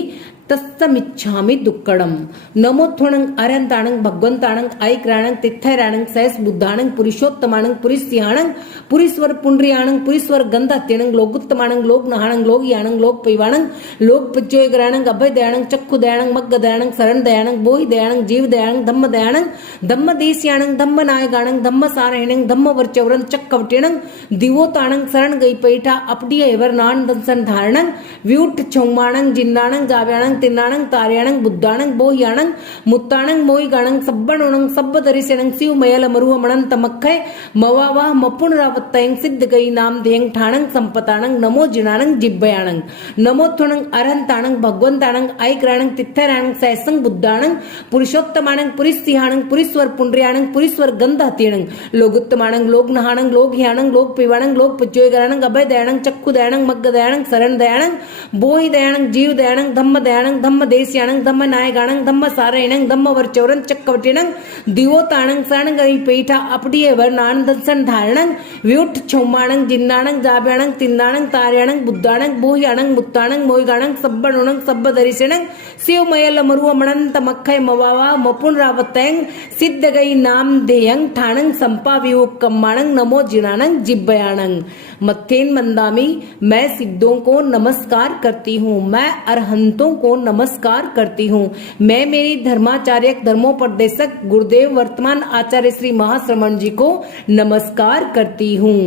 तस्तमिच्छामि दुक्कडम। नमोत्थणं अरंताणं भगवंताणं ऐक्राणं तिथैराणं सैस बुद्धाणं पुरुषोत्तमाणं पुरिस्याणं पुरीश्वर पुंड्रियाणं पुरीश्वर गंधात्यणं लोकुत्तमाणं लोकनहाणं लोकयाणं लोकपैवाणं लोकपच्योयग्राणं अभयदयाणं चक्षुदयाणं मग्गदयाणं शरणदयाणं बोहिदयाणं जीवदयाणं धम्मदयाणं धम्मदेस्याणं धम्मनायगाणं धम्मसारहिणं धम्मवर्चवरं चक्कवटेणं दिवोताणं शरण गई पैठा अपडिय एवरनान दंसन धारणं व्यूट चौमाणं जिन्नाणं जाव्याणं तिन्नाणं तार्याणं बुद्धाणं बोह्याणं मुत्ताणं मोयगाणं सब्बणोणं सब्बदरिसेणं शिव मयल मरुवमणं तमक्खय मवावा मपुनरावत्तयं सिद्ध गई नाम देयं ठाणं संपताणं नमो जिनाणं जिब्बयाणं नमोत्थणं अरहंताणं भगवंताणं ऐक्राणं तिथैराणं सैसं बुद्धाणं पुरुषोत्तमाणं पुरिस्सिहाणं पुरीश्वर पुंड्रियाणं पुरीश्वर गंधहत्यणं लोगुत्तमाणं लोकनहाणं लोकह्याणं लोकपिवाणं लोकपज्योयगराणं अभयदयाणं चक्षुदयाणं मग्गदयाणं शरणदयाणं बोहिदयाणं जीवदयाणं धम्मदयाणं धम्मदेस्याणं धम्मनायगाणं धम्मसारहिणं धम्मवर्चवरं चक्कवटेणं दिवोताणं शरणगई पैठा अपडिय वर्णानंदसन धारणं व्यूट छौमाणं जिन्नाणं जाब्याणं तिन्नाणं तार्याणं बुद्धाणं बोह्याणं मुत्ताणं मोयगाणं सब्बणोणं सब्बदरिसेणं शिवमयल मरुवमणं तमक्खय मवावा मपुनरावत्तयं सिद्धगई नाम देयं ठाणं संपावियुक्कम्माणं नमो जिनाणं जिब्बयाणं। मत्थेन मंदामी मैं सिद्धों को नमस्कार करती हूँ, मैं अरहंतों को नमस्कार करती हूँ, मैं मेरी धर्माचार्य धर्मोपदेशक गुरुदेव वर्तमान आचार्य श्री महाश्रमण जी को नमस्कार करती हूँ।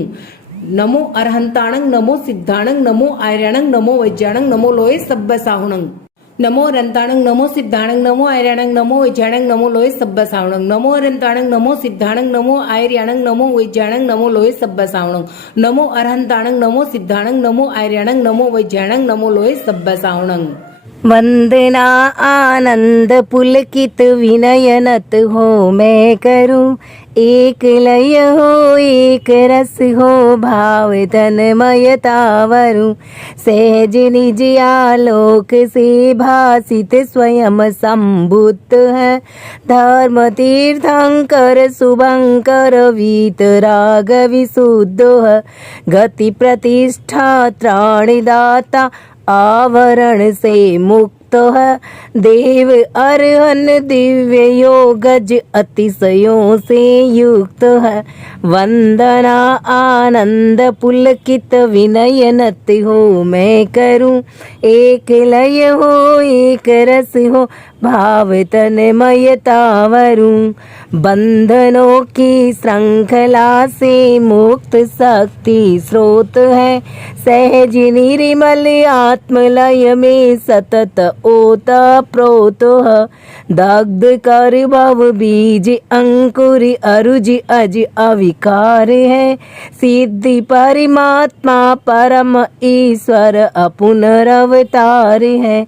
नमो अरहंताणं नमो सिद्धाणं नमो आर्याणं नमो वैज्याणं नमो लोये सब्ब साहुणं। नमो अरंताणं नमो सिद्धाणं नमो आर्याणं नमो वैज्याणं नमो लोये सब्ब साहुणं। नमो अरंताणं नमो सिद्धाणं नमो आर्याणं नमो वैज्याणं नमो लोये सब्ब साहुणं। नमो अरहंताणं नमो सिद्धाणं नमो आर्याणं नमो वैज्याणं नमो लोये सब्ब साहुणं। वंदना आनंद पुलकित विनयनत हो मैं करूं, एक लय हो एक रस हो भाव तन्मयता वरूं, सहज निज आलोक से भासित स्वयं संबुद्ध है, धर्म तीर्थंकर शुभंकर वीतराग विशुद्ध है, गति प्रतिष्ठा त्राणदाता आवरण से मुक्त है, देव अरहन दिव्य योगज अतिशयों से युक्त है, वंदना आनंद पुलकित विनयनत हो मैं करूं, एक लय हो एक रस हो भाव तन्मयता वरूं, बंधनों की श्रृंखला से मुक्त शक्ति स्रोत है, सहज निर्मल आत्मलय में सतत ओता प्रोत है, दग्ध कर भव बीज अंकुर अरुज अज अविकार है, सिद्धि परमात्मा परम ईश्वर अपुनरवतार है,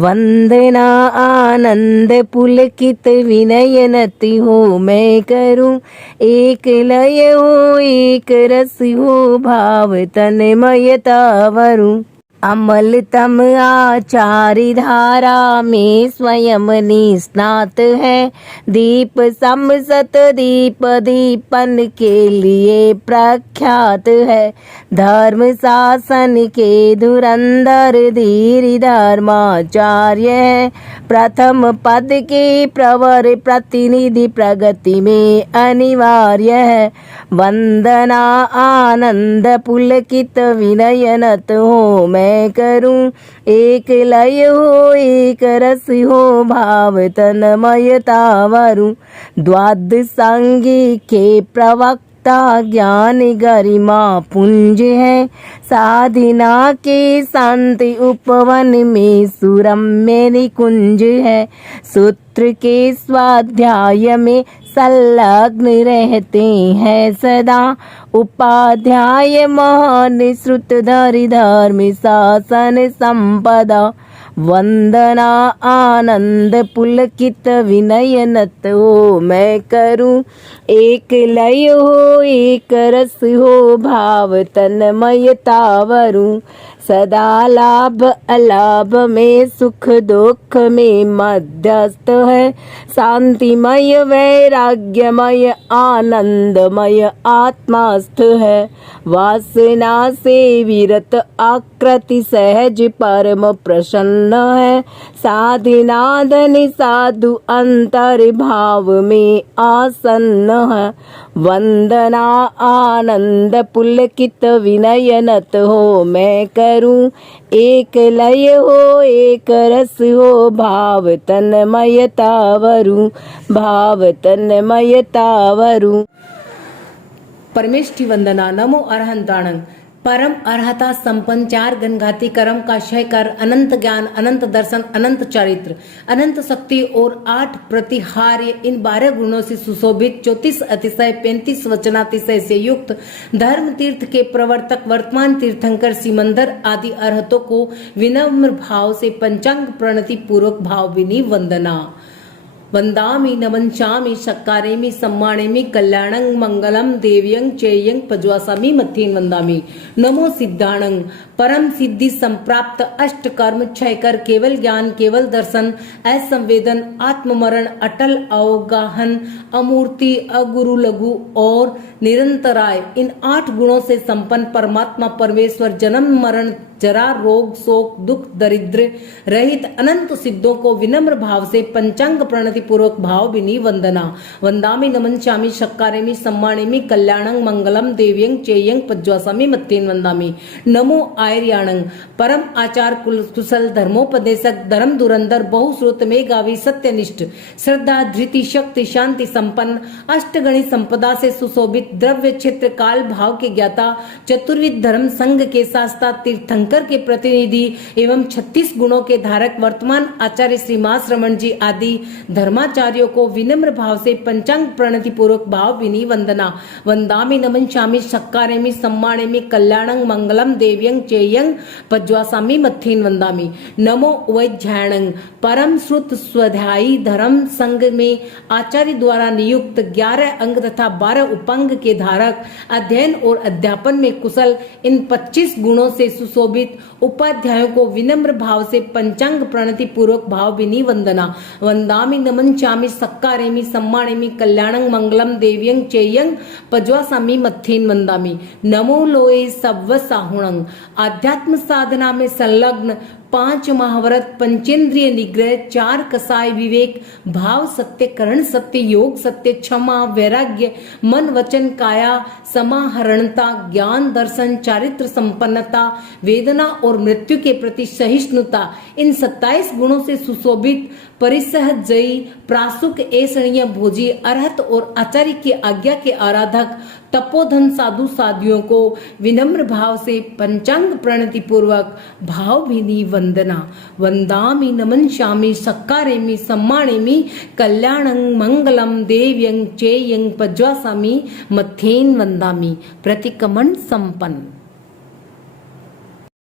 वंदना आनंद पुलकित विनयनति हो मैं करूं, एक लय हो एक रस हो भाव तन्मयता वरूं। अमलतम आचार्य धारा में स्वयं निस्नात है। दीप सम सत दीप दीपन के लिए प्रख्यात है। धर्म शासन के धुरंधर धीर धर्माचार्य है। प्रथम पद के प्रवर प्रतिनिधि प्रगति में अनिवार्य है। वंदना आनंद पुलकित विनयनत हो मैं करूं। एक लय हो एक रस हो भाव तन्मयता वरुं। द्वादशांगी के प्रवक्ता ज्ञान गरिमा पुंज है। साधना के शांति उपवन में सुरम्य निकुंज है। सूत्र के स्वाध्याय में संलग्न रहते हैं सदा। उपाध्याय महान श्रुत धरि धर्म शासन संपदा। वंदना आनंद पुलकित विनयनत हो मैं करूं। एक लय हो एक रस हो भाव तन्मयता वरुं। सदा लाभ अलाभ में सुख दुख में मध्यस्थ है। शांतिमय वैराग्यमय आनंदमय आत्मास्थ है। वासना से विरत आकृति सहज परम प्रसन्न है। साधना धन साधु अंतर भाव में आसन्न है। वंदना आनंद पुलकित विनयनत हो मैं करूं। एक लय हो एक रस हो भाव तन्मयता वरुं। भाव तन्मयता वरुं। परमेष्ठी वंदना। नमो अरहंताणं। परम अर्हता संपन्न चार गणघाती कर्म का क्षय कर अनंत ज्ञान अनंत दर्शन अनंत चारित्र अनंत शक्ति और 8 प्रतिहार्य इन 12 गुणों से सुशोभित 34 अतिशय 35 वचनातिशय से युक्त धर्म तीर्थ के प्रवर्तक वर्तमान तीर्थंकर सिमंदर आदि अर्हतों को विनम्र भाव से पंचांग प्रणति पूर्वक भावविनी वंदना। वंदामि नमंचामि शक्कारेमि सम्मानेमि कल्याणं मंगलम देव्यं चेयं पज्वासामि मथेन वंदामि। नमो सिद्धाणं। परम सिद्धि संप्राप्त अष्ट कर्म क्षय कर केवल ज्ञान केवल दर्शन असंवेदन आत्ममरण अटल अवगाहन अमूर्ति अगुरु लघु और निरंतराय इन 8 गुणों से संपन्न परमात्मा परमेश्वर जन्म मरण जरा रोग शोक दुख दरिद्र रहित अनंत सिद्धों को विनम्र भाव से पंचांग प्रणति पूर्वक भाव विनी वंदना। वंदामि नमंचामि शक्कारेमि सम्मानेमि कल्याणं मंगलम देव्यं चेयं पज्वासामि मथेन वंदामि। नमो आर्याणं। परम आचार कुशल धर्मोपदेशक धर्म धुरंधर बहुश्रुत मेघावी सत्यनिष्ठ श्रद्धा धृति शक्ति शांति संपन्न अष्टगणी संपदा से सुशोभित द्रव्य क्षेत्र काल भाव के ज्ञाता चतुर्विध धर्म संघ के शास्ता तीर्थंकर के प्रतिनिधि एवं 36 गुणों के धारक वर्तमान आचार्य श्री मास रमण जी आदि धर्माचार्यों को विनम्र भाव से पंचांग प्रणति पूर्वक भाव विनी वंदना। वंदामि नमंचामि शक्कारेमि सम्मानेमि कल्याणं मंगलम देव्यं चेयं पज्वासामि मथेन वंदामि। नमो वैज्ञाणं। परम श्रुत स्वाध्यायी धर्म संघ में आचार्य द्वारा नियुक्त 11 अंग तथा 12 उपांग के धारक अध्ययन और अध्यापन में कुशल इन 25 गुणों से सुशोभित उपाध्यायों को विनम्र भाव से पंचांग प्रणति पूर्वक भाव विनी वंदना। वंदामि नमंचामि शक्कारेमि सम्मानेमि कल्याणं मंगलम देव्यं चेयं पज्वासामि मथेन वंदामि। नमो लोए सव्व साहुणं। आध्यात्म साधना में संलग्न 5 महाव्रत पंचेंद्रिय निग्रह 4 कसाय विवेक भाव सत्य करण सत्य योग सत्य क्षमा वैराग्य मन वचन काया समाहरणता ज्ञान दर्शन चारित्र संपन्नता वेदना और मृत्यु के प्रति सहिष्णुता इन 27 गुणों से सुशोभित परिसहज जयी प्रासुक ऐसणीय भोजी अरहत और आचार्य की आज्ञा के आराधक तपोधन साधु साधियों को विनम्र भाव से पंचांग प्रणति पूर्वक भावभीनी वंदना। वंदामि नमंचामि शक्कारेमि सम्मानेमि कल्याणं मंगलम देव्यं चेयं पज्वासामि मथेन वंदामि। प्रतिक्रमण संपन्न।